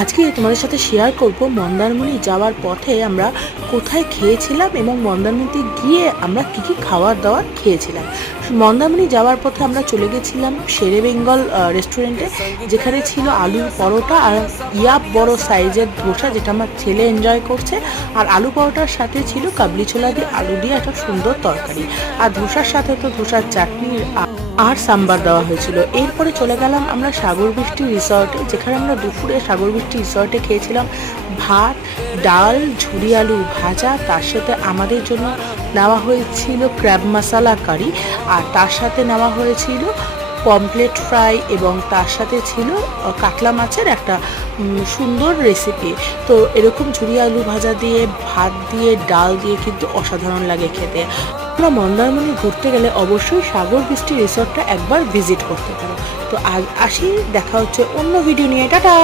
আজকে তোমাদের সাথে শেয়ার করব মন্দারমণি যাওয়ার পথে আমরা কোথায় খেয়েছিলাম এবং মন্দারমণিতে গিয়ে আমরা কী কী খাবার দাবার খেয়েছিলাম। মন্দারমণি যাওয়ার পথে আমরা চলে গেছিলাম শেরে বেঙ্গল রেস্টুরেন্টে, যেখানে ছিল আলুর পরোটা আর বড় সাইজের ধোসা, যেটা আমার ছেলে এনজয় করছে। আর আলু পরোটার সাথে ছিল কাবলি ছোলা দিয়ে আলু দিয়ে একটা সুন্দর তরকারি, আর ধোসার সাথে তো ধোসার চাটনি আর সাম্বার দেওয়া হয়েছিল। এরপরে চলে গেলাম আমরা সাগরবৃষ্টি রিসর্টে, যেখানে আমরা দুপুরে সাগরবৃষ্টি রিসর্টে খেয়েছিলাম ভাত, ডাল, ঝুরি আলু ভাজা, তার সাথে আমাদের জন্য নেওয়া হয়েছিল ক্র্যাব মশালা কারি, আর তার সাথে নেওয়া হয়েছিল পমপ্লেট ফ্রাই, এবং তার সাথে ছিল কাতলা মাছের একটা সুন্দর রেসিপি। তো এরকম ঝুরি আলু ভাজা দিয়ে, ভাত দিয়ে, ডাল দিয়ে কিন্তু অসাধারণ লাগে খেতে। আমরা মন্দারমণি ঘুরতে গেলে অবশ্যই সাগরবৃষ্টি রিসর্টটা একবার ভিজিট করতে পারো। তো আজ আসি, দেখা হচ্ছে অন্য ভিডিও নিয়ে। টাটা।